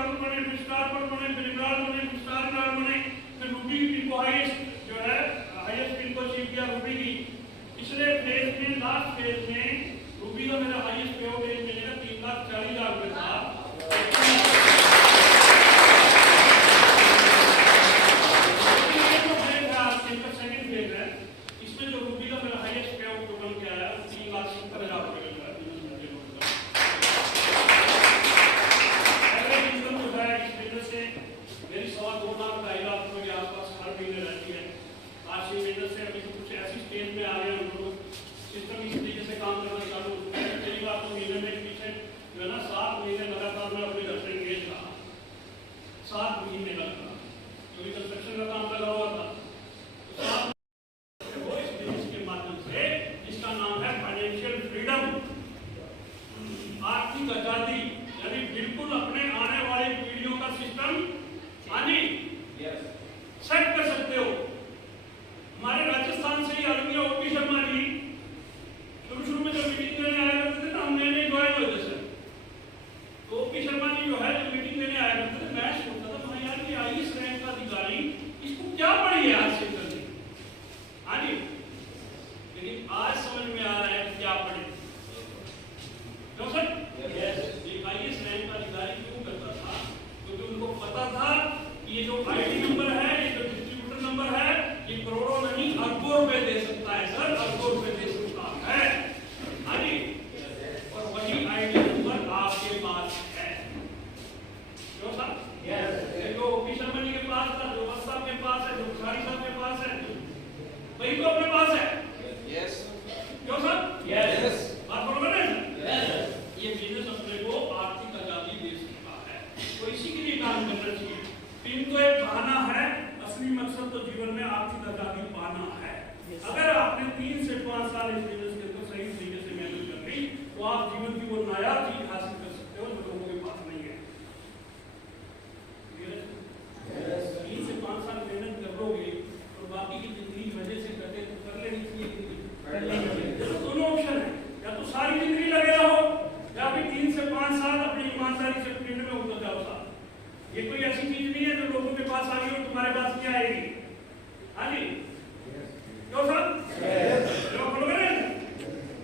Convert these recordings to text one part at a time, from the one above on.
Star बने, फिर star पर बने, फिर इमरान बने, फिर स्टार इमरान बने, फिर रूबी की हाईएस्ट जो है हाईएस्ट पिन को अचीव किया रूबी की। पिछले फेज में, लास्ट फेज में रूबी का मेरा हाईएस्ट पे हो गया मिलेगा 3,40,000 रुपए था। सेकंड फेज है, इसमें जो रूबी का मेरा हाईएस्ट पे आउट टोटल क्या है 3,70,000 रुपए मिल रहा है। एवरेज इनकम जो है इस बिजनेस से मेरी 2.25 लाख 2.5 लाख रुपए के आसपास हर महीने रहती है। आज ये बिजनेस से अभी तो कुछ ऐसी स्टेज में आ रहे हैं, हम लोग सिस्टम इस तरीके से काम करना चालू हो चुका है। पहली बात तो महीने में पीछे जो है ना 7 महीने लगातार मैं अपने घर से एंगेज रहा, 7 महीने लगातार, क्योंकि कंस्ट्रक्शन का काम लगा हुआ था। वो इस बिजनेस के माध्यम से जिसका नाम है फाइनेंशियल फ्रीडम, आर्थिक आजादी, यानी बिल्कुल अपने आने वाली पीढ़ियों का सिस्टम सेट कर सकते हो। हमारे राजस्थान से ही आदमी ओपी शर्मा जी शुरू में जब मीटिंग देने आया करते थे ना, हम नए ज्वाइन हुए थे सर, तो ओपी शर्मा जी जो है जब मीटिंग देने आया करते थे, मैं सोचता था मैं यार ये आईएएस रैंक का अधिकारी इसको क्या पड़ी है आज से करने। हाँ जी, लेकिन आज समझ में आ रहा है कि क्या पढ़े। क्यों सर? एक आईएएस रैंक का अधिकारी क्यों करता था? क्योंकि उनको पता था कि ये जो आईडी नंबर है, ये जो डिस्ट्रीब्यूटर नंबर है, ये करोड़ों नहीं अरबों रुपए दे सकता है सर, अरबों रुपए दे सकता है। हाँ जी, और वही आईडी नंबर आपके पास है। क्यों सर? जो ओपी शर्मा जी के पास था, जो वत्स साहब के पास है, जो बुखारी साहब के पास है, वही तो अपने पास है। क्यों सर? बात बरोबर है सर? ये बिजनेस अपने को आर्थिक आजादी दे सकता है, तो इसी के लिए काम करना चाहिए। पिन तो एक बहाना है, असली मकसद तो जीवन में आर्थिक आजादी पाना है। अगर आपने 3 से 5 साल इस बिजनेस के अंदर सही तरीके से मेहनत कर ली, तो आप जीवन की वो नायाब चीज हासिल कर सकते हो जो लोगों के पास नहीं है। 3 से 5 साल मेहनत कर लोगे तो बाकी की जिंदगी मजे से कटे तो कर लेनी चाहिए। दोनों ऑप्शन है, या तो सारी जिंदगी लगे रहो, या फिर 3 से 5 साल अपनी ईमानदारी से फील्ड में उतर जाओ साहब। ये कोई ऐसी चीज नहीं है जो लोगों के पास आ गई और तुम्हारे पास क्या आएगी। हाँ जी, क्यों सर?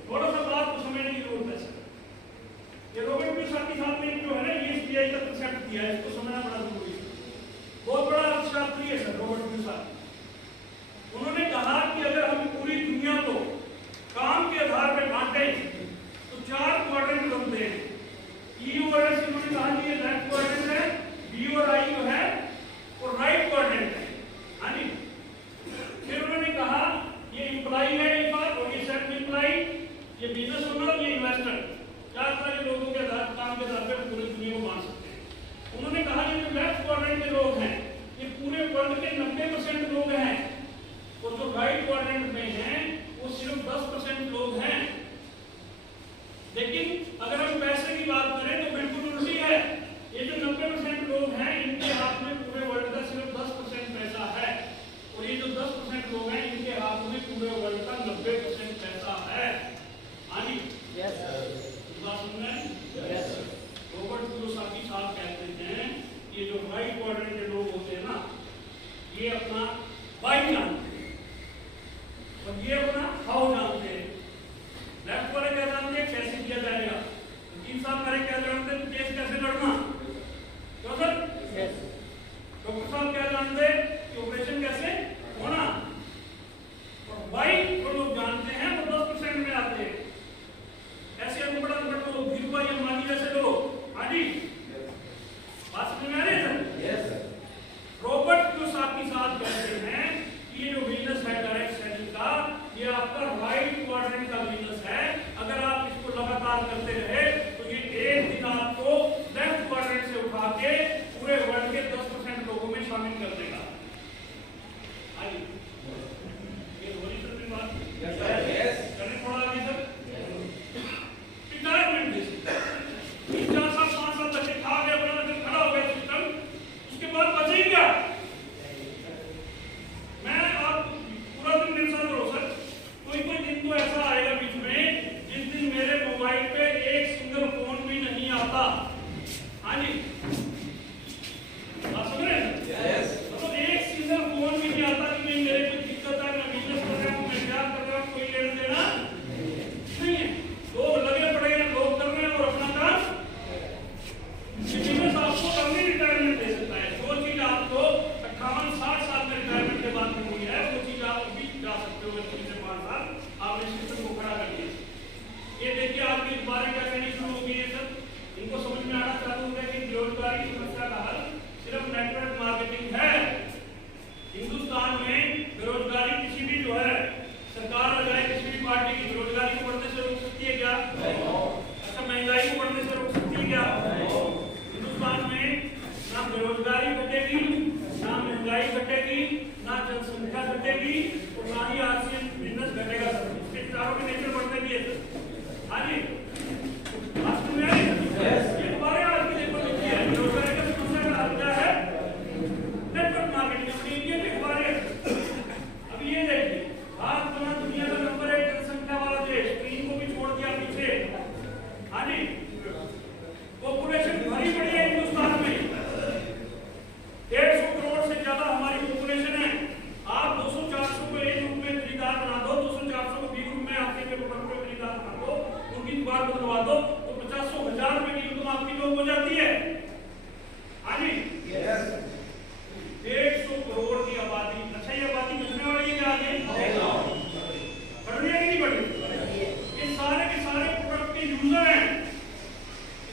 थोड़ा सा बात को समझने की जरूरत है सर। ये रॉबर्ट ब्रूस के साथ में जो है ना ये एसबीआई का कंसेप्ट दिया है, इसको समझना बड़ा जरूरी है। बहुत बड़ा अर्थशास्त्री है सर रॉबर्ट ब्रूस। उन्होंने कहा कि अगर हम पूरी दुनिया को काम के आधार पर बांटे तो 4 क्वाड्रेंट बनते हैं। ई और एस इन्होंने कहा कि ये लेफ्ट क्वाड्रेंट है, बी और आई जो है वो राइट क्वाड्रेंट है। हाँ जी, फिर उन्होंने कहा ये एम्प्लॉई है एक बार, और ये सेल्फ एम्प्लॉई, ये बिजनेस ओनर, ये इन्वेस्टर, 4 तरह के लोगों के आधार काम के आधार पर पूरी दुनिया को मान सकते हैं। उन्होंने कहा ये जो लेफ्ट क्वाड्रेंट के लोग हैं ये पूरे वर्ल्ड के 90% लोग हैं, और जो राइट क्वाड्रेंट में हैं वो सिर्फ 10% लोग हैं। लेकिन अगर हम पैसे की बात करें तो बिल्कुल उल्टी है।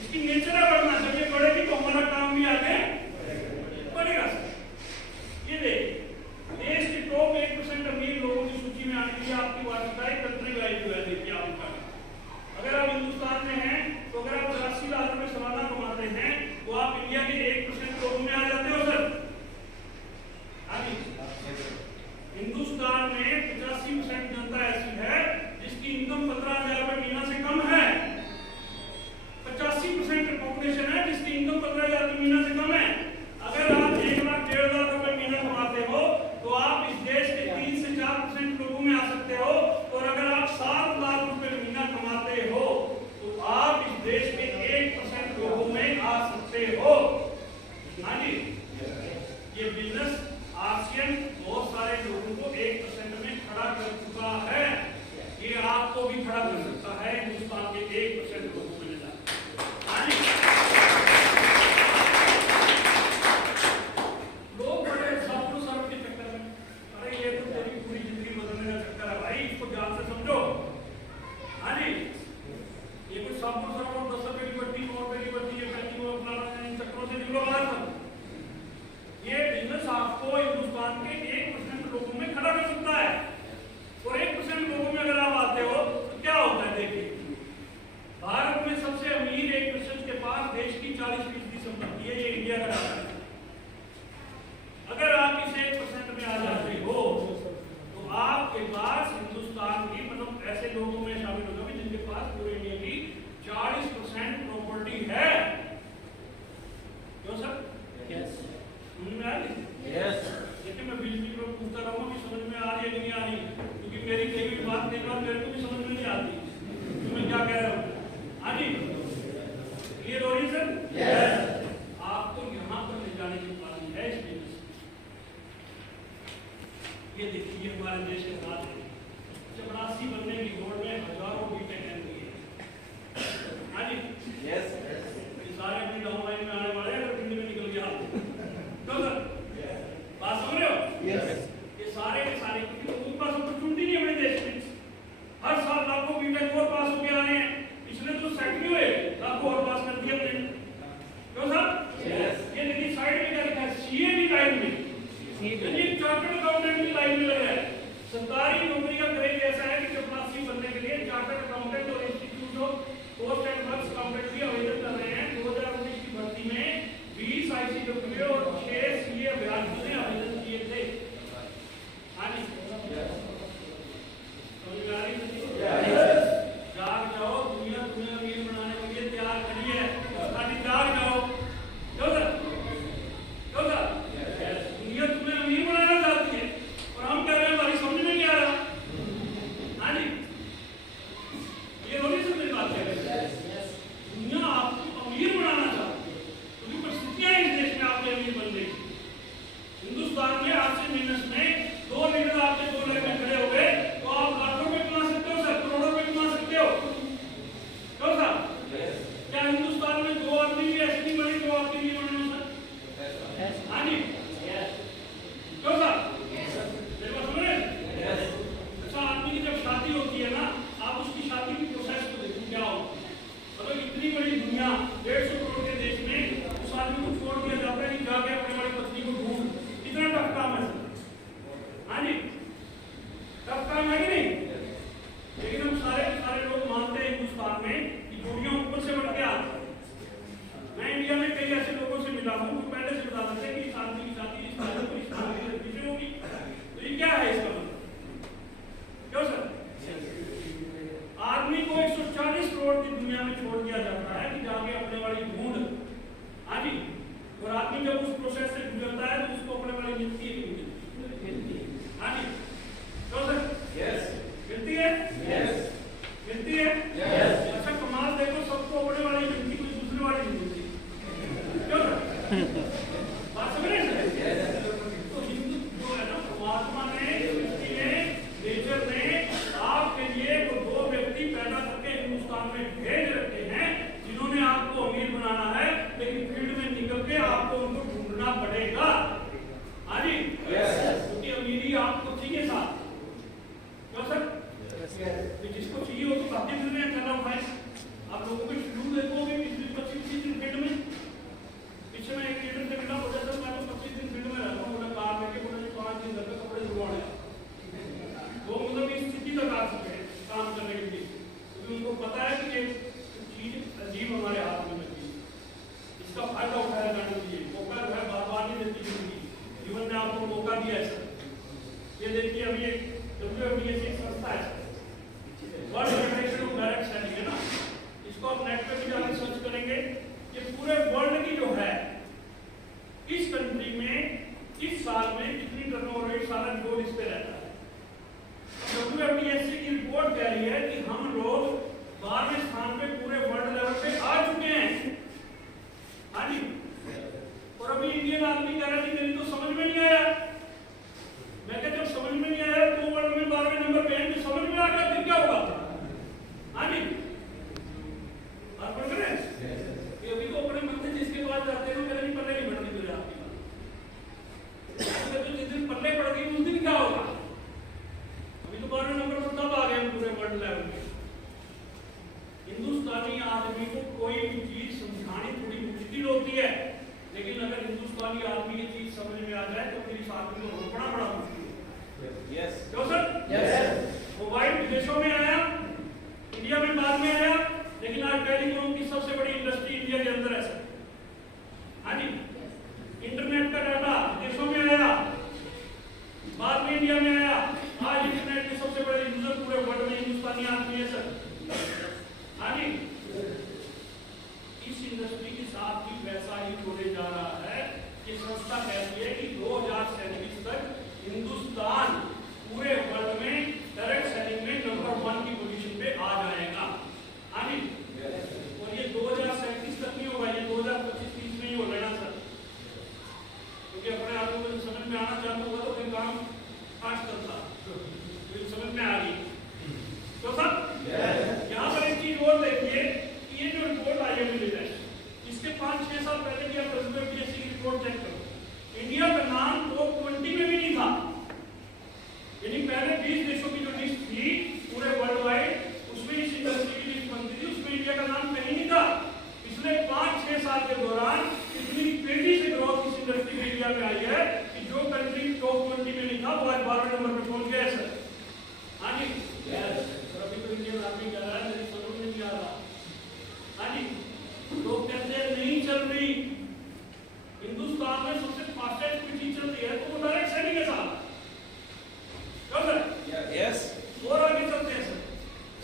इसकी नेचर है बढ़ना, जब ये बढ़ेगी तो हमारा काम भी आगे बढ़ेगा। ये देखिए देश के टॉप 1% अमीर लोगों की सूची में आने के लिए आपकी वार्षिक कंट्री वाइज जो है, देखिए आपका अगर आप हिंदुस्तान में हैं तो अगर आप 80 लाख रुपए सालाना कमाते हैं तो आप इंडिया के 1% लोगों में आ जाते हो सर। हिंदुस्तान में 85% जनता ऐसी है जिसकी इनकम 15,000 रुपए महीना से कम है। 85% पॉपुलेशन है जिसकी इनकम 15,000 रुपए महीना से कम है। अगर आप 1 लाख 1.5 लाख रुपए महीना कमाते हो तो आप इस देश के 3 से 4% लोगों में आ सकते हो, और अगर आप 7 लाख रुपए महीना कमाते हो तो आप इस देश के 1% लोगों में आ सकते हो। हाँ जी, ये बिजनेस आसियान बहुत सारे लोगों को 1% में खड़ा कर चुका है, ये आपको भी खड़ा कर सकता है हिंदुस्तान के 1% लोगों में। लोग बड़े सबको सर्व के चक्कर में, अरे ये तो तेरी पूरी जिंदगी बदलने का चक्कर है भाई, इसको ध्यान से समझो। हाँ जी, ये कुछ सबको सर्व 10 रुपए की बत्ती, 9 रुपए की बत्ती, ये पैंती को अपना इन चक्करों से निकलो बाहर सब। ये बिजनेस आपको हिंदुस्तान के 1% लोगों में खड़ा कर सकता है, और 1% लोगों में अगर आप आते हो तो क्या होता है। देखिए भारत में सबसे अमीर 1% के पास देश की 40% संपत्ति है, ये इंडिया का डाटा है। अगर आप इस 1% में आ जाते हो तो आपके पास हिंदुस्तान की मतलब ऐसे लोगों में शामिल होगा जिनके पास पूरे इंडिया की 40% प्रॉपर्टी है। क्यों सर? यस। समझ में आ रही? यस। लेकिन मैं बीच बीच में पूछता रहूंगा कि समझ में आ रही है कि नहीं आ रही, क्योंकि मेरी कई भी बात कई बार मेरे को भी समझ में नहीं आती कि मैं क्या कह रहा हूँ। हाँ जी, क्लियर हो रही सर? यस। आपको यहाँ पर ले जाने की प्लानिंग है इस बिजनेस। ये देखिए हमारे देश के साथ चपरासी बनने की दौड़ में हजारों बीटेक एमबीए है। हाँ जी, यस। ये सारे अपनी ऑनलाइन में आने वाले हैं, अगर पिंड में निकल गया तो सर बात समझ रहे हो? यस। ये सारे के सारे क्योंकि उनके पास अपॉर्चुनिटी नहीं है अपने देश में, हर साल लाखों बीटेक और पास होके आ रहे हैं। पिछले तो सेट हुए लाखों और पास कर दिया अपने। क्यों सर? यस। ये देखिए साइड में क्या लिखा है, सीए की लाइन में, ये चार्टर्ड अकाउंटेंट की लाइन में लगा है। सरकारी नौकरी का क्रेज ऐसा है कि चपरासी बनने के लिए चार्टर्ड अकाउंटेंट और institute of post and works accountant भी आवेदन कर रहे हैं। 2019 की भर्ती में 20 आईसीडब्ल्यू और 6 सीए अभ्यर्थियों ने आवेदन किए थे। हाँ जी, समझ में आ रही है? जाग जाओ, दुनिया तुम्हें अमीर बनाने के लिए तैयार खड़ी है, खाली जाग जाओ। क्यों सर? क्यों सर? दुनिया तुम्हें अमीर बनाना चाहती है और हम कह रहे हैं हमारी समझ में नहीं आ रहा। हाँ जी, ये होनी से मेरी बात है। दुनिया आपको अमीर बनाना चाहती है, क्योंकि परिस्थितियां इस देश में आपके अमीर बन गई। हिंदुस्तान के आपसे बिजनेस में 2 लीडर आपके 2 लाख में खड़े हो गए तो आप लाखों रुपए कमा सकते हो सर, करोड़ों रुपए कमा सकते हो। क्यों सर? क्या हिंदुस्तान में 2 आदमी भी ऐसे नहीं बने जो आपके लिए बने हो सर? हाँ जी, क्यों सर? मेरे बात समझ रहे हैं? अच्छा, आदमी की जब शादी होती है ना, आप उसकी शादी की प्रोसेस को देखो क्या होती है। मतलब इतनी बड़ी दुनिया 150 करोड़ के देश में उस आदमी को छोड़ दिया जाता है कि जाके अपने वाली पत्नी को ढूंढ। कितना टफ काम है सर। हाँ जी, टफ काम है कि नहीं? लेकिन हम सारे लोग मानते हैं हिंदुस्तान में कि जोड़ियां ऊपर से बढ़ के आती हैं। मैं इंडिया में कई ऐसे लोगों से मिला हूं जो पहले से बता देते हैं कि इस आदमी की शादी इस आदमी को इस आदमी की लड़की से होगी। तो ये क्या है इसका मतलब? क्यों सर? आदमी को 140 करोड़ की दुनिया में छोड़ दिया जाता है कि जाके अपने वाली ढूंढ। हाँ जी, और आदमी जब उस प्रोसेस से गुजरता है तो उसको अपने वाली मिलती है। हाँ जी, क्यों सर? यस। मिलती है? यस। मिलती है? यस। अच्छा, कमाल देखो, सबको अपने वाली मिलती, कोई दूसरे वाली नहीं मिलती। क्यों सर? बात समझ रहे हैं सर? तो हिंदू जो है ना, परमात्मा ने सृष्टि में, नेचर ने आपके लिए वो 2 व्यक्ति पैदा करके हिंदुस्तान में भेज रखे हैं जिन्होंने आपको अमीर बनाना है, लेकिन फील्ड में निकल के आपको उनको ढूंढना पड़ेगा। हाँ जी, क्योंकि अमीरी आपको चाहिए साथ। क्यों सर? तो जिसको चाहिए वो तो काफी मिल रहे हैं। आप लोगों के शुरू देखो भी 20-25 स्कीम हमारे हाथ में लगी, इसका फायदा उठाया जाना चाहिए। मौका जो है बार बार नहीं देती जिंदगी, जीवन में आपको मौका दिया है सर। ये देखिए अभी एक WFDS एक संस्था है world federation of direct selling है ना, इसको आप नेट पे भी जाकर सर्च करेंगे। ये पूरे वर्ल्ड की जो है इस कंट्री में इस साल में कितनी टर्नओवर है, सारा गोल इस पे रहता है। WFDS की रिपोर्ट कह रही है कि हम लोग 12वें स्थान पे पूरे वर्ल्ड लेवल पे आ चुके हैं। हाँ जी, और अभी इंडियन आदमी कह रहा है कि मेरी तो समझ में नहीं आया। मैं कहता जब समझ में नहीं आया तो वर्ल्ड में 12वें नंबर पे है, तो समझ में आ गया फिर क्या होगा? हाँ जी, आप पढ़ रहे हैं कि अभी तो अपने मन से जिसके पास जाते हैं पहले नहीं पढ़ने नहीं पढ़ने मिले आपकी बात, तो जिस दिन पढ़ने पड़ गई उस दिन क्या होगा? अभी तो 12वें नंबर पर तब आ गए हम पूरे वर्ल्ड लेवल पे। हिंदुस्तानी आदमी को कोई भी चीज समझानी थोड़ी मुश्किल होती है, लेकिन अगर हिंदुस्तानी आदमी ये चीज समझ में आ जाए तो फिर इस आदमी को रोकना बड़ा मुश्किल है। यस क्यों सर? यस। मोबाइल विदेशों में आया, इंडिया में बाद में आया, लेकिन आज टेलीकॉम की सबसे बड़ी इंडस्ट्री इंडिया के अंदर है सर। हाँ जी, इंटरनेट का डाटा विदेशों में आया, बाद में इंडिया में आया। आज इंटरनेट के सबसे बड़े यूजर पूरे वर्ल्ड में हिंदुस्तानी आदमी है सर। हाँ जी, इस इंडस्ट्री के साथ भी वैसा ही होने जा रहा है कि संस्था कहती है कि 2037 तक हिंदुस्तान पूरे वर्ल्ड में डायरेक्ट सेलिंग में नंबर 1 की पोजीशन पे आ जाएगा। हाँ जी, और ये 2037 तक नहीं होगा, ये 2025-30 में ही हो जाएगा सर, क्योंकि अपने आप को समझ में आना चाहता होगा तो फिर काम फास्ट करता, फिर समझ में आ गई तो सर। यहाँ पर एक चीज और देखिए कि ये जो रिपोर्ट आई है मिली है, इसके 5-6 साल पहले की आप WFDS की रिपोर्ट चेक करो, इंडिया का नाम टॉप 20 में भी नहीं था। यानी पहले 20 देशों की जो लिस्ट थी पूरे वर्ल्ड वाइड, उसमें इस इंडस्ट्री की लिस्ट बनती थी, उसमें इंडिया का नाम कहीं नहीं था। पिछले 5-6 साल के दौरान इतनी तेजी से ग्रोथ इस इंडस्ट्री में इंडिया में आई है कि जो कंट्री टॉप 20 में नहीं था वो आज 12वें नंबर पर पहुंच गया सर। हाँ जी, अभी तो इंडियन आर्मी कह रहा है मेरी समझ में नहीं आ रहा। हाँ जी, लोग कहते हैं नहीं चल रही, हिंदुस्तान में सबसे फास्टेस्ट पिचिंग चल रही है तो वो डायरेक्ट सेलिंग के साथ यस। और आगे चलते हैं सर,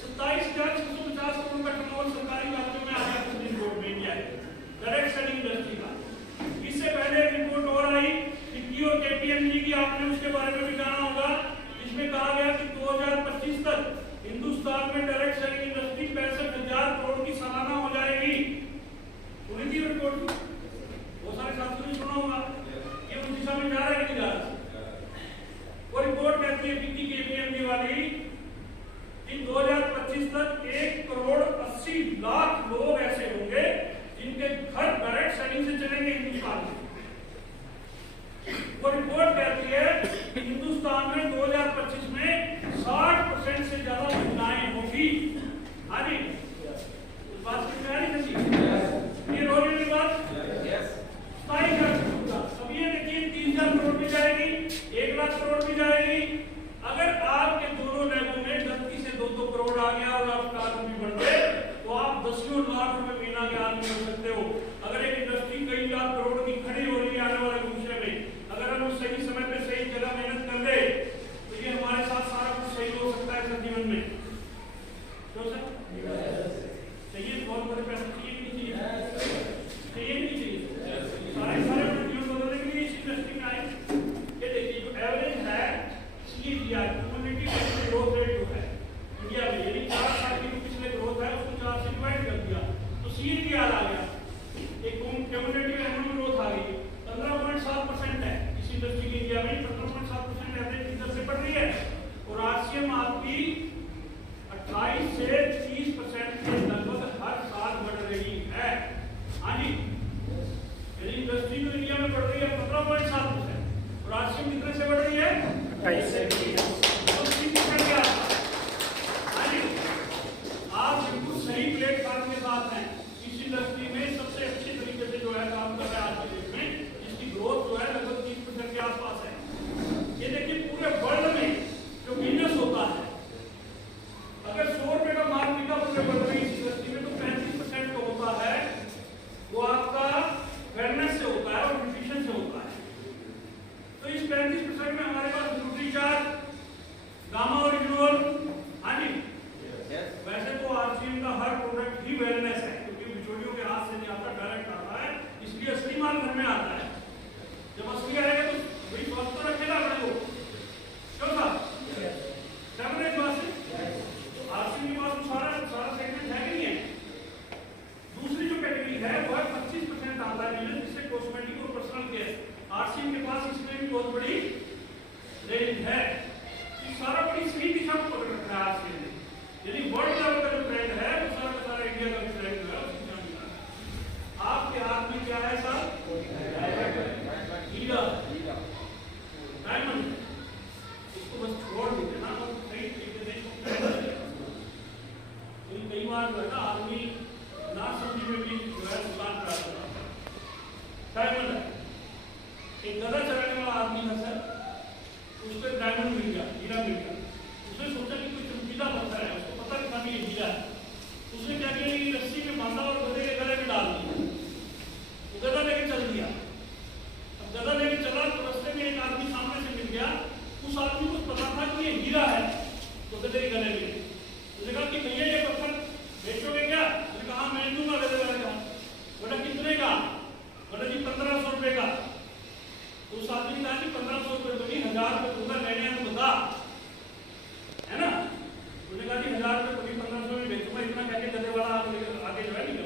27,650 करोड़ का टर्नओवर सरकारी राज्यों में आ गया कुछ दिन रिपोर्ट में इंडिया डायरेक्ट सेलिंग इंडस्ट्री का। इससे पहले एक रिपोर्ट और आई फिक्की और KPMG की, आपने उसके बारे में भी जाना होगा। इसमें कहा गया कि 2025 तक हिंदुस्तान में डायरेक्ट सेलिंग इंडस्ट्री 65,000 करोड़ की सालाना हो जाएगी। सुनी थी रिपोर्ट? वो सारे साथियों ने सुना होगा। ये उस दिशा में जा रहा है कि नहीं जा रहा? वो रिपोर्ट कहती है फिक्की KPMG वाली कि 2025 तक 1,80,00,000 लोग ऐसे होंगे जिनके घर डायरेक्ट सेलिंग से चलेंगे हिंदुस्तान में। वो रिपोर्ट कहती है कि हिंदुस्तान में 2025 में 60% से ज्यादा महिलाएं होंगी। हाँ जी, उस बात की तैयारी करती ये रोज की बात स्थायी कर। अब ये देखिए 3,000 करोड़ भी जाएगी, 1,00,000 करोड़ भी जाएगी। अगर आपके दोनों लैबों में गलती से 2-2 करोड़ आ गया और आप आदमी बढ़ गए तो आप 10 लाख रुपए महीना के आदमी बन सकते हो। अगर एक इंडस्ट्री कई लाख करोड़ की खड़ी हो रही है आने वाले भविष्य में, अगर हम सही समय पे सही जगह मेहनत कर ले तो ये हमारे साथ सारा कुछ सही हो सकता है सर जीवन में। तो सर चाहिए बहुत बड़े पैसे चाहिए कि नहीं चाहिए? चाहिए कि नहीं चाहिए? सारे जीवन बदलने के लिए इस इंडस्ट्री में आए। ये देखिए जो एवरेज है CAGR कम्युनिटी ग्रोथ रेट जो है इंडिया में, यानी 4 साल की जो पिछले ग्रोथ है उसको 4 से डिवाइड कर दिया तो CAGR आ गया, एक कम्युनिटी एनुअल ग्रोथ आ गई 15.7% है। इस इंडस्ट्री की इंडिया में 15.7% एवरेज दर से बढ़ रही है और RCM आपकी 28 से 30% के लगभग हर साल बढ़ रही है। हाँ जी, इंडस्ट्री तो इंडिया में बढ़ रही है 15.7% और RCM कितने से बढ़ रही है? 28 से 30% के आसपास। हाँ जी, आप बिल्कुल सही प्लेटफॉर्म के साथ हैं। इस इंडस्ट्री में सबसे अच्छे तरीके से जो है काम कर रहा है आज के डेट में, जिसकी ग्रोथ जो है लगभग 30% के आसपास है। ये देखिए पूरे वर्ल्ड में जो बिजनेस होता है, अगर 100 रुपए का माल भी जो है दुकान करा था। डायमंड है, एक गधा चलाने वाला आदमी था सर, उसको डायमंड मिल गया, हीरा मिल गया। उसने सोचा कि कोई चमकीला पत्थर है, उसको पता नहीं था कि ये हीरा है। उसने क्या किया, ये रस्सी में बांधा और गधे के गले में डाल दिया। वो गधा लेके चल दिया। अब गधा लेके चला तो रास्ते में एक आदमी सामने से मिल गया। उस आदमी को पता था कि ये हीरा है, तो गधे के गले में उसने कहा कि भैया ये पत्थर बेचोगे क्या? उसने कहा मैं दूंगा गधे वाले का। बोला कितने का? बोला जी 1500 रुपए का। तो उस आदमी ने कहा कि 1500 रुपए तो नहीं, 1000 रुपए दूंगा, लेने हैं तो बता, है ना? उसने कहा कि 1000 रुपए तो नहीं, 1500 में बेचूंगा। इतना कहके गधे वाला आगे जो है निकल गया।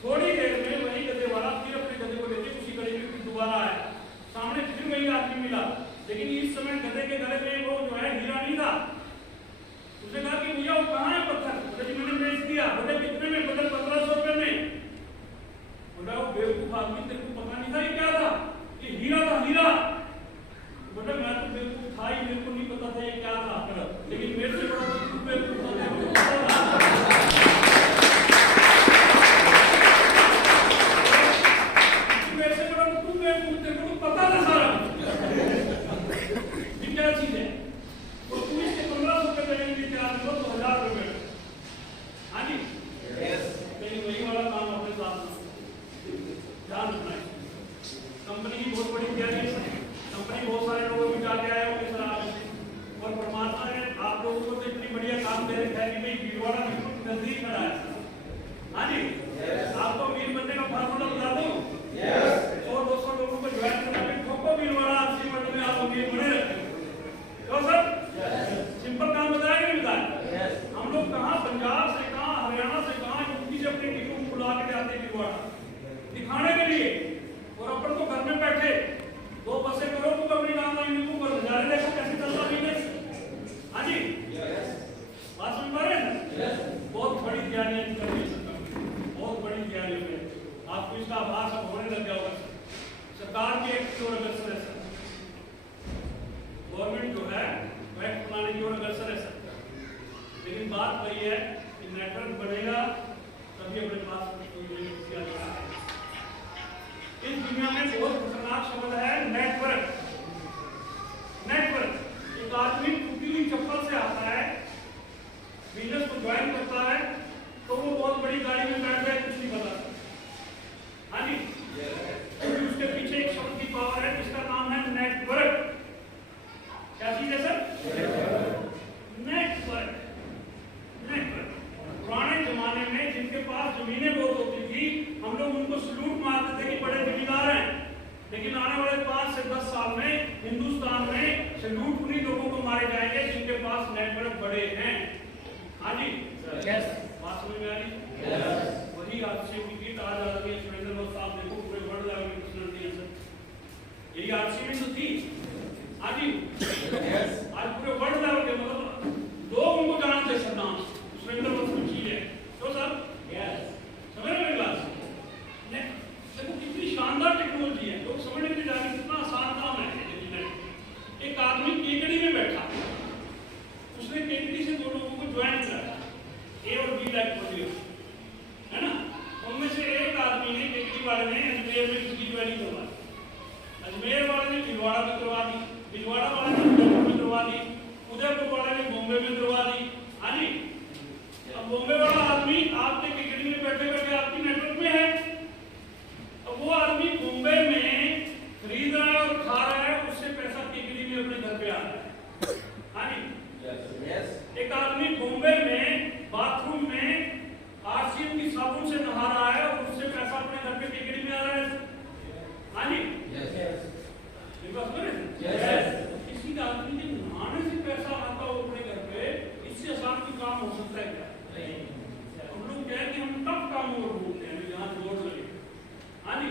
थोड़ी देर में वही गधे वाला फिर अपने गधे को लेके उसी गली में फिर दोबारा आया। सामने फिर वही आदमी मिला, लेकिन इस समय गधे के गले में वो जो है हीरा नहीं था। उसने कहा कि भैया वो कहाँ है पत्थर? बोले जी मैंने बेच दिया। बोले कितने में? बोले 1500 रुपए में। बोला वो बेवकूफ आदमी, तेरे को पता नहीं था ये क्या था? ये हीरा था, हीरा। बोले मैं तो बेवकूफ था ही, मेरे को नहीं पता था ये क्या था, लेकिन मेरे से बड़ा तो तू बेवकूफ था। मेरे से बड़ा तो तू बेवकूफ, तेरे को पता था सारा ये क्या चीज है। तो तू इसके 1500 रुपए देने के लिए तैयार हो तो 1000 रुपए। हाँ जी, कहीं वही वाला काम अपने साथ ध्यान रखना है। कंपनी की बहुत बड़ी तैयारी है, कंपनी बहुत सारे लोगों को जाके आए होंगे सर आप, और परमात्मा ने आप लोगों को तो इतनी बढ़िया काम दे रखा है कि भाई भीलवाड़ा बिल्कुल नजदीक खड़ा है। हाँ जी, आपको वीर बनने का फार्मूला बता दूं? 100-200 लोगों को ज्वाइन करना है, ठोको भीलवाड़ा, 80 मिनट में आप वीर बने रहते हो। क्यों सर? सिंपल काम बताया कि नहीं बताया? हम लोग कहाँ पंजाब से, कहाँ हरियाणा से, कहाँ यूपी से अपने टीमों को बुला के जाते हैं भीलवाड़ा दिखाने के लिए, और अपन तो घर में बैठे 2 बसें करो तो अपनी नाम नहीं लिखो, पर नजारे देखो कैसे चलता बिजनेस। हाँ जी, बात समझ पा रहे हैं? बहुत बड़ी तैयारी कर रही है सरकार, बहुत बड़ी तैयारी है। आपको इसका आभास अब होने लग गया होगा। सरकार की एक की ओर अग्रसर है सर, गवर्नमेंट जो है वह बनाने की ओर अग्रसर है सर। लेकिन बात वही है कि नेटवर्क बनेगा तभी अपने पास किया जाता है। इस दुनिया में बहुत खतरनाक शब्द है नेटवर्क। नेटवर्क, एक आदमी टूटी हुई चप्पल से आता है, बिजनेस को ज्वाइन करता है, तो वो बहुत बड़ी गाड़ी में बैठ जाए, कुछ नहीं पता। हाँ जी, उसके पीछे एक शब्द की पावर है जिसका नाम है नेटवर्क। क्या चीज है सर? नेटवर्क। नेटवर्क पुराने जमाने में जिनके पास जमीनें बहुत होती थी, हम लोग उनको सलूट मारते थे कि बड़े जमींदार हैं। लेकिन आने वाले 5 से 10 साल में हिंदुस्तान में सलूट उन्हीं लोगों को मारे जाएंगे जिनके पास नेटवर्क बड़े हैं। हाँ जी, बात समझ में आ रही? वही आरसीएम की गीत आज आ रही है। सुरेंद्र साहब देखो पूरे वर्ल्ड लेवल की पर्सनालिटी है सर, यही आरसीएम तो थी। हाँ जी, आज पूरे वर्ल्ड लेवल के मतलब लोग उनको जानते हैं सर, नाम सुरेंद्र चीज है तो सर समझ रहे हैं क्लास? देखो कितनी शानदार टेक्नोलॉजी है, लोग समझने के लिए जाने कितना आसान काम है। एक आदमी केकड़ी में बैठा, उसने केकड़ी से 2 लोगों को ज्वाइन कराया, ए और बी लाइक प्रोड्यूस, है ना? उनमें से एक आदमी ने, केकड़ी वाले ने अजमेर में किसकी ज्वाइनिंग करवा दी, अजमेर वाले ने भीलवाड़ा में करवा दी, भीलवाड़ा वाले ने उदयपुर में करवा दी, उदयपुर वाले ने बॉम्बे में करवा दी। हाँ जी, अब बॉम्बे वाला आदमी आपके केकड़ी में बैठे बैठे आपकी नेटवर्क में है। अब वो आदमी बॉम्बे में खरीद रहा है और खा रहा है, उससे पैसा केकड़ी में अपने घर पे आ रहा है। हाँ जी, एक आदमी बॉम्बे में बाथरूम में आरसीएम की साबुन से नहा रहा है और उससे पैसा अपने घर पे केकड़ी में आ रहा है। हाँ जी, किसी आदमी के नहाने से पैसा आता हो अपने घर पे, इससे आसान कोई काम हो सकता है क्या? हम लोग क्या है कि हम तब काम और ढूंढते हैं जहाँ जोड़ लगे। हाँ जी,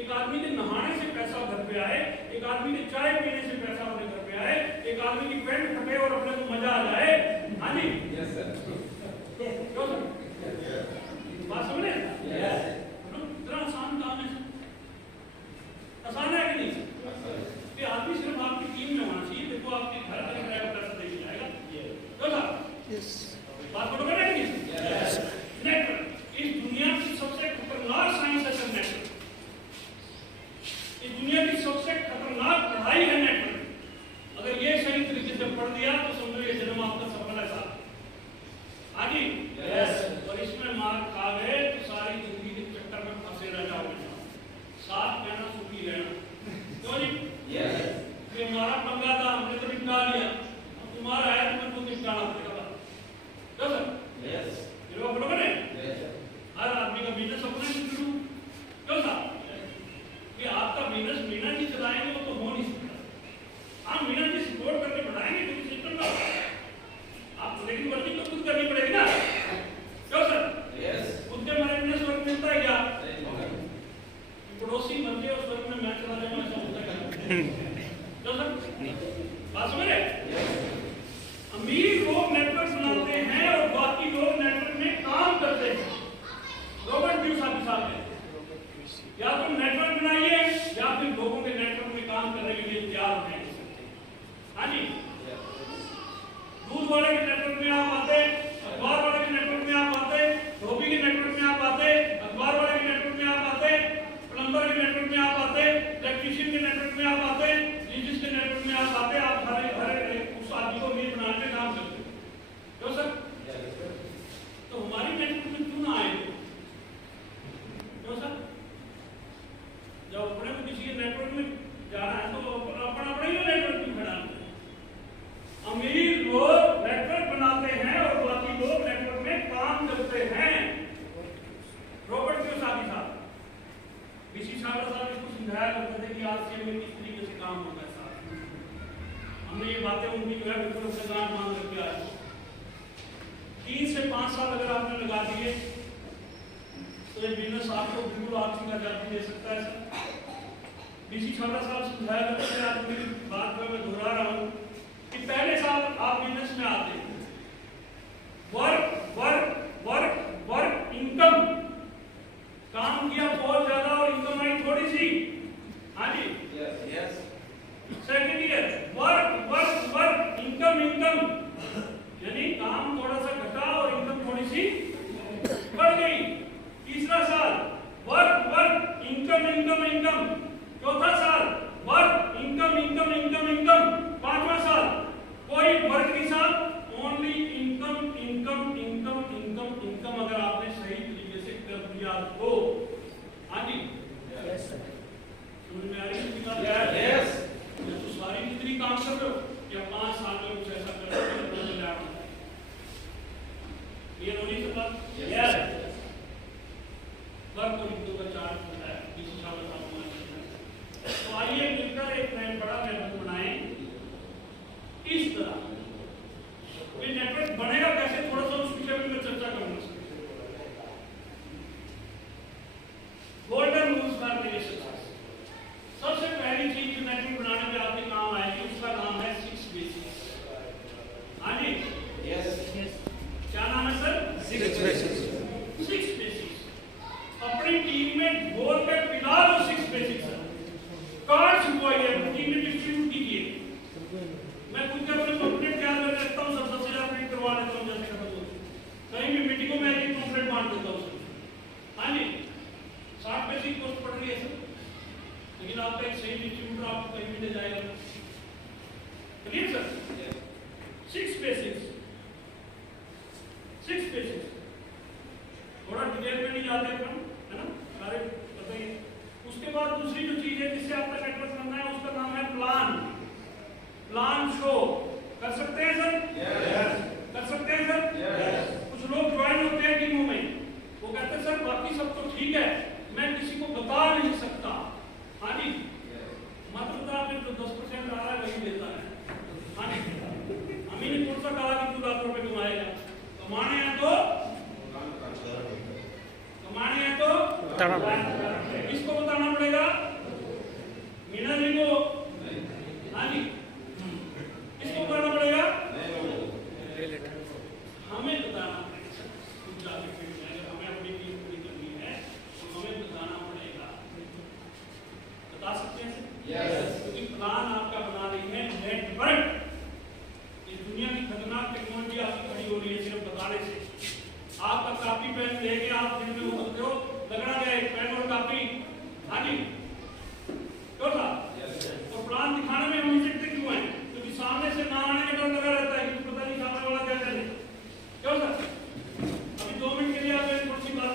एक आदमी के नहाने से पैसा घर पे आए, एक आदमी के चाय पीने से पैसा अपने घर पे आए, एक आदमी की पेट फटे और अपने को मजा आ जाए। हाँ जी, क्यों सर? बात समझ रहे? इतना आसान काम है, आसान है कि नहीं? बिजनेस अपना ही शुरू क्यों था कि आपका बिजनेस मीना जी चलाएंगे वो तो हो नहीं सकता। आप मीना जी सपोर्ट करके बढ़ाएंगे क्योंकि सिस्टम का आप, लेकिन वर्किंग तो खुद करनी पड़ेगी ना, क्यों सर? खुद के मैनेजमेंट वर्क मिलता है क्या? पड़ोसी बन गए उस वर्ग में मैं चला जाऊँ, ऐसा होता है क्यों सर? बात समझ रहे? अमीर लोग नेटवर्क बनाते हैं और बाकी लोग नेटवर्क में काम करते हैं। रॉबर्ट ड्यूस साहब है, या तुम नेटवर्क बनाइए या फिर लोगों के नेटवर्क में काम करने के लिए तैयार हैं। हाँ जी, दूध वाले के नेटवर्क में आप आते, अखबार वाले के नेटवर्क में आप आते, धोबी के नेटवर्क में आप आते, अखबार वाले के नेटवर्क में आप आते, प्लम्बर के नेटवर्क में आप आते, इलेक्ट्रीशियन के नेटवर्क में आप आते, इंजीनियर के नेटवर्क में आप आते, आप हर उस आदमी को मीर बनाने में काम करते हो, क्यों सर? तो हमारी नेटवर्क में क्यों ना आए? क्यों सर? जब अपने को किसी के नेटवर्क में जाना है तो अपना ही नेटवर्क में खड़ा है। अमीर लोग नेटवर्क बनाते हैं और बाकी लोग नेटवर्क में काम करते हैं। रॉबर्ट ड्यूस साहब, बीसी साहब इसको समझाया करते थे कि आज से में किस तरीके से काम होता है। हमने ये बातें उनकी जो है बिल्कुल अपने गांव मान करके आए। 3 से 5 साल अगर आपने लगा दिए तो ये बिजनेस आपको बिल्कुल आर्थिक आजादी दे सकता है सर। बीसी साहब समझाया करते थे, आज मेरी बात को मैं दोहरा रहा हूँ कि पहले साल आप बिजनेस में आते हैं, work work work work income, काम किया बहुत ज्यादा और इनकम आई थोड़ी सी। हाँ जी, second year work work work income income, यानी काम थोड़ा सा घटा और इनकम थोड़ी सी बढ़ गई। तीसरा साल work work income income income, चौथा साल work income income income income, पांचवा साल कोई वर्क नहीं साहब, only income income income income income. अगर आपने सही तरीके से कर दिया तो हाँ जी, समझ में आ रही है? तो सारी जितनी काम कर रहे हो या 5 साल में कुछ ऐसा कर रहे हो, ये रोनी से बात वर्क और इनकम का चार्ट होता है, किसी साल का काम। तो आइए मिलकर एक नया बड़ा नेटवर्क बनाएं। इस तरह ये नेटवर्क बनेगा कैसे, थोड़ा सा उस विषय में मैं चर्चा करूंगा। Golden rules for relationship. सबसे पहली चीज जो नेटवर्क बनाने में आपके काम आएगी उसका नाम है 6 बेसिक्स। हाँ जी, क्या नाम है सर? 6 बेसिक्स। 6 बेसिक्स अपनी टीम में बोल कर पिला दो। 6 बेसिक्स कार्ड छुपवाइए, टीम में डिस्ट्रीब्यूट कीजिए। मैं खुद के अपने कॉम्प्लेट याद कर रखता हूँ, सब 10,000 प्रिंट करवा लेता हूँ जैसे खत्म हो, कहीं भी मीटिंगों में एक कॉम्प्लेट बांट देता हूँ। हाँ जी, 60 बेसिक पोस्ट पड़ रही है सर, लेकिन आपका एक सही डिस्ट्रीब्यूटर आपको कहीं भी ले जाएगा। Clear sir? 6 basics, 6 basics. थोड़ा डिटेल में नहीं जाते अपन, है ना, सारे पता ही। उसके बाद दूसरी जो चीज है जिससे आपका नेटवर्क बनना है उसका नाम है प्लान। प्लान शो कर सकते हैं सर? कर सकते हैं सर? कुछ लोग ज्वाइन होते हैं टीमों में, वो कहते हैं सर बाकी सब तो ठीक है, मैं किसी को बता नहीं सकता। हाँ जी, मात्र में जो 10% आ रहा है वही देता है। हाँ जी, हमें ने कौन सा कहा कि तू लाख रुपए कमाएगा? कमाने हैं तो किसको बताना पड़ेगा? मीना जी को। हाँ जी, किसको बताना पड़ेगा? हमें बताना पड़ेगा। हमें अपनी टीम पूरी करनी है तो हमें बताना पड़ेगा। बता सकते हैं सर? क्योंकि प्लान आपका बना रही है नेटवर्क। इस दुनिया की खतरनाक टेक्नोलॉजी आपकी खड़ी हो रही है सिर्फ बताने से। आपका कॉपी पेन लेके आप दिन में उठते हो, लगना क्या एक पेन और कॉपी। हाँ जी, क्यों था? और प्लान दिखाने में हम हिचकते क्यों हैं? क्योंकि सामने से ना आने का डर लगा रहता है कि पता नहीं सामने वाला क्या करे। क्यों सर? अभी 2 मिनट के लिए आप थोड़ी सी बात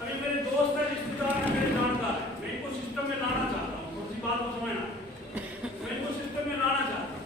अभी मेरे दोस्त है, रिश्तेदार है, मेरे जानकार है, मैं इनको सिस्टम में लाना चाहता हूँ। थोड़ी सी बात को समझना, मैं इनको सिस्टम में लाना चाहता हूँ।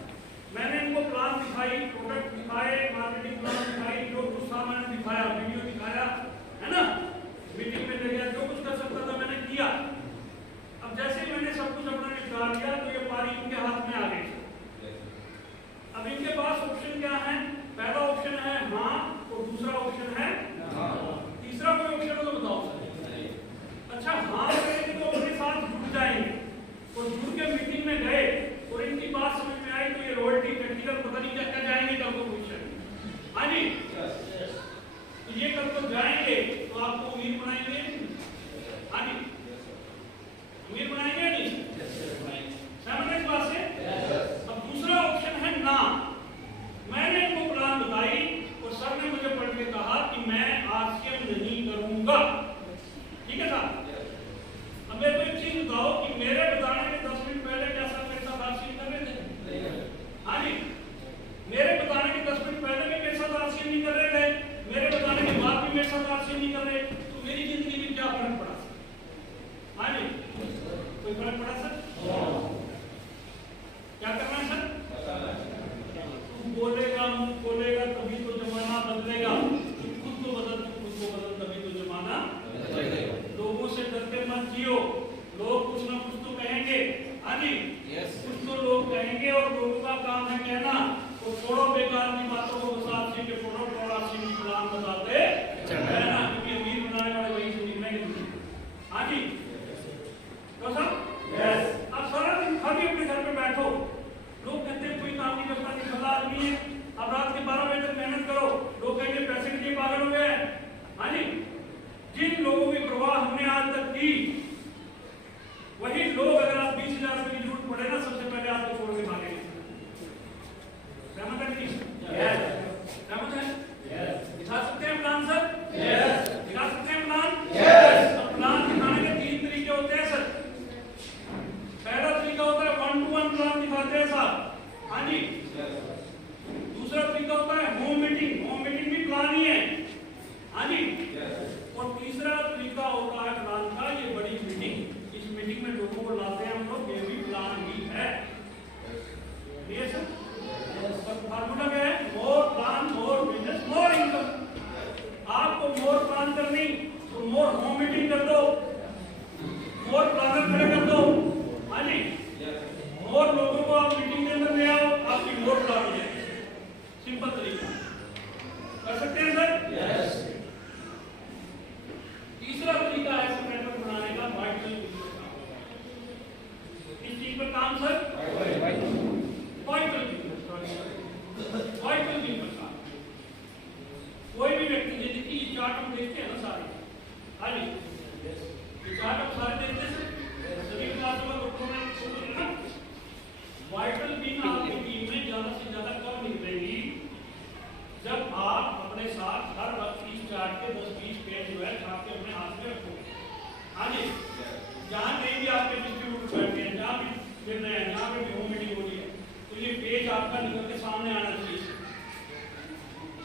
पेज आपका निकल के सामने आना चाहिए।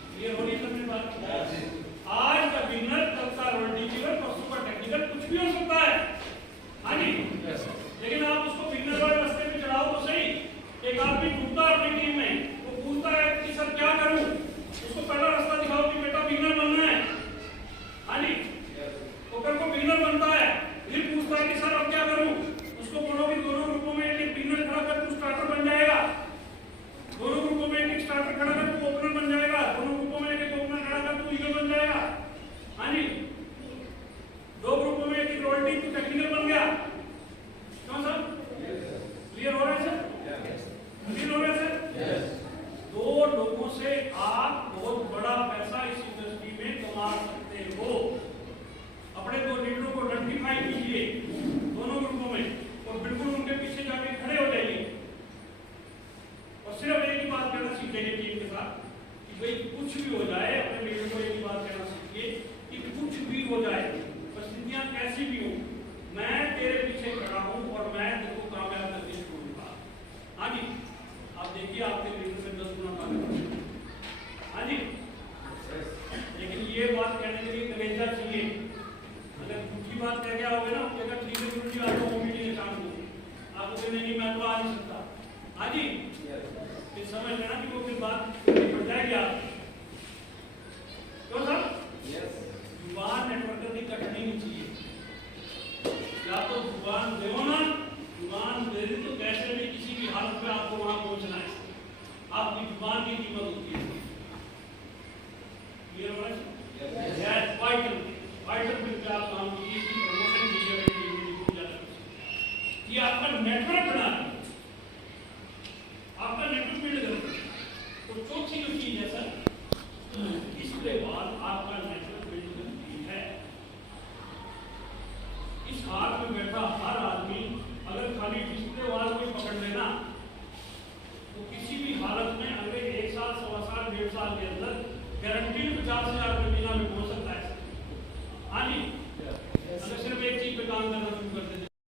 क्लियर हो रही है सबने बात? आज का बिगनर, कल का रोल टीचर, परसों का टेक्निकल, कुछ भी हो सकता है। हाँ जी, लेकिन आप उसको बिगनर वाले रास्ते पे चढ़ाओ तो सही। एक आदमी ढूंढता है अपनी टीम में, वो पूछता है कि सर क्या करूं, उसको पहला रास्ता दिखाओ कि बेटा बिगनर बनना है। हाँ जी, तो फिर वो बिगनर बनता है, फिर पूछता है कि सर अब क्या करूं, उसको बोलो कि दोनों ग्रुपों में एक बिगनर खड़ा कर, तू स्टार्टर बन जाएगा। दोनों ग्रुपों में एक स्टार्टर खड़ा कर, तू ओपनर बन जाएगा। दोनों ग्रुपों में एक ओपनर खड़ा कर, तू ईगल बन जाएगा। हाँ जी, दो ग्रुपों में एक रोल टीम, तू टेक्निकल बन गया। क्यों सर? क्लियर हो रहा है सर? क्लियर हो रहा है सर? दो लोगों से आप बहुत बड़ा पैसा इस इंडस्ट्री में कमा सकते हो। अपने दो लीडरों को आइडेंटिफाई कीजिए दोनों ग्रुपों में, और बिल्कुल उनके पीछे जाके खड़े हो जाइए, और सिर्फ एक ही बात कहना सीखिए टीम के साथ कि भाई कुछ भी हो जाए, अपने लीडर को एक ही बात कहना सीखिए कि कुछ भी हो जाए, परिस्थितियां कैसी भी हो, मैं तेरे पीछे खड़ा हूं और मैं तेरे को कामयाब करके छोड़ूंगा। हाँ जी, आप देखिए आपके लीडर में 10 गुना कामयाब। हाँ जी, लेकिन ये बात कहने के लिए कलेजा चाहिए। अगर दूसरी बात कह के आओगे ना, अगर ठीक है गुरु जी आ जाओ मीटिंग है शाम को, आपको कहने नहीं मैं तो आ नहीं सकता। हाँ जी, फिर समझ लेना कि वो फिर बात बढ़ जाएगी आप। क्यों सर? जुबान नेटवर्कर की कटनी नहीं चाहिए। या तो जुबान दो ना, जुबान दे दी तो कैसे भी किसी भी हालत में आपको वहां पहुंचना है। आपकी जुबान की कीमत होती है। क्लियर हो रहा है? Yes, vital.